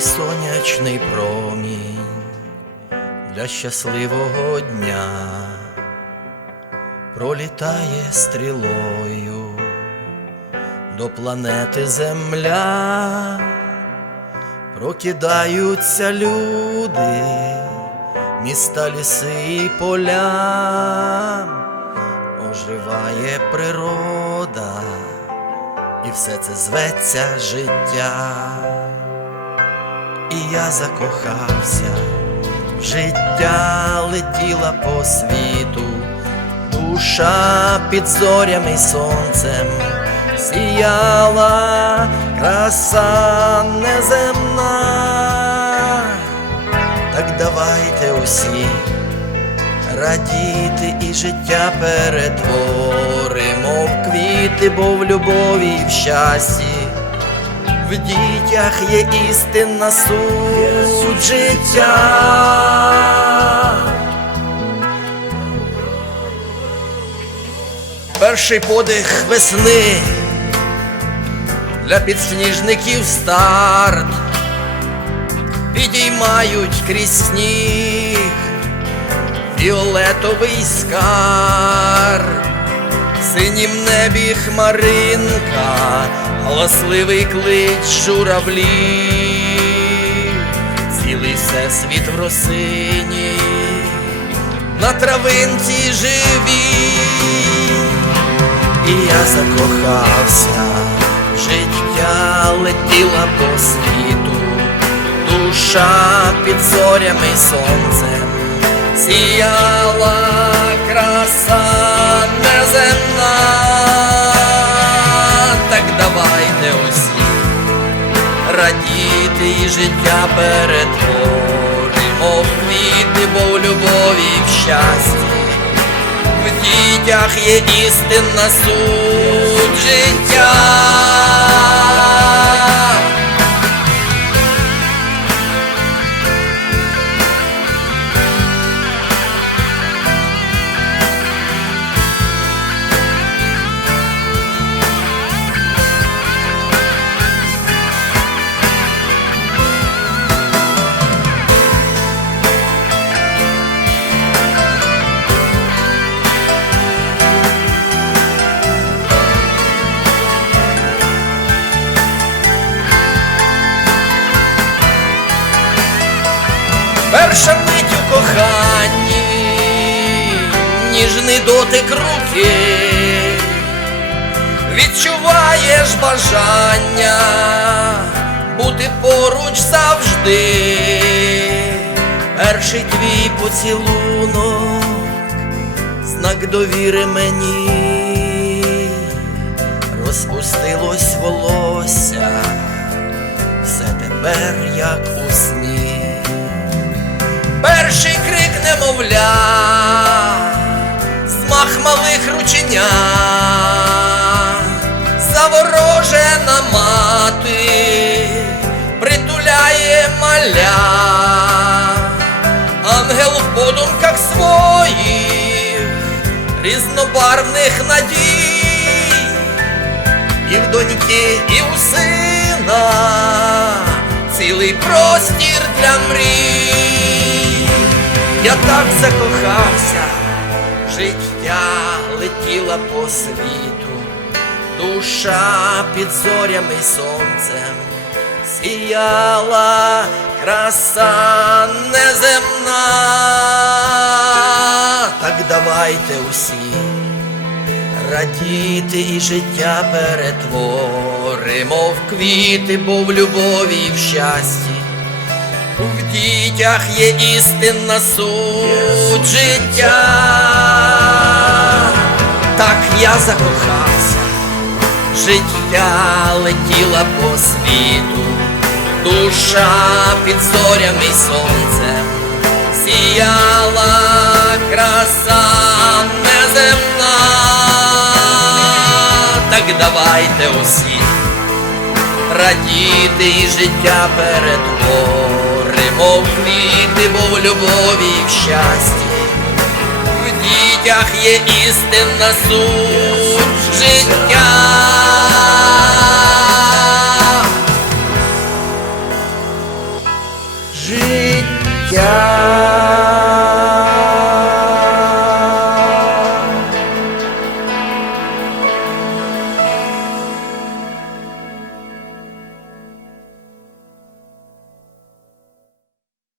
Сонячний промінь для щасливого дня. Пролітає стрілою до планети Земля, прокидаються люди, міста, ліси і поля, оживає природа, і все це зветься життя. І я закохався, життя летіла по світу, душа під зорями й сонцем сіяла краса неземна. Так давайте усі радіти і життя перетворимо в квіти, бо в любові і в щасті. В дітях є істинна суть життя. Перший подих весни для підсніжників старт підіймають крізь сніг фіолетовий скарб синім небі хмаринка, голосливий клич журавлів, цілий всесвіт в росині, на травинці живі, і я закохався, життя летіла по світу, душа під зорями сонцем сіяла і життя перетворимо в квіти, бо в любові в щасті, в дітях є істинна суть життя. Перша мить у коханні, ніжний дотик руки, відчуваєш бажання бути поруч завжди. Перший твій поцілунок, знак довіри мені, розпустилось волосся, все тепер як у сні. Перший крик немовля, змах малих рученят, заворожена мати, притуляє маля, ангел в подумках своїх, різнобарвних надій, і в доньки, і у сина цілий простір для мрій. Я так закохався, життя летіла по світу, душа під зорями сонцем сіяла краса неземна. Так давайте усі радіти і життя перетворимо в квіти, бо в любові і в щасті. В дітях є істинна суть життя. Так я закохався, життя летіла по світу, душа під зорями сонцем сіяла краса неземна. Так давайте усі радіти і життя перетворимо в бо в любові і в щасті. В дітях є істинна суть життя.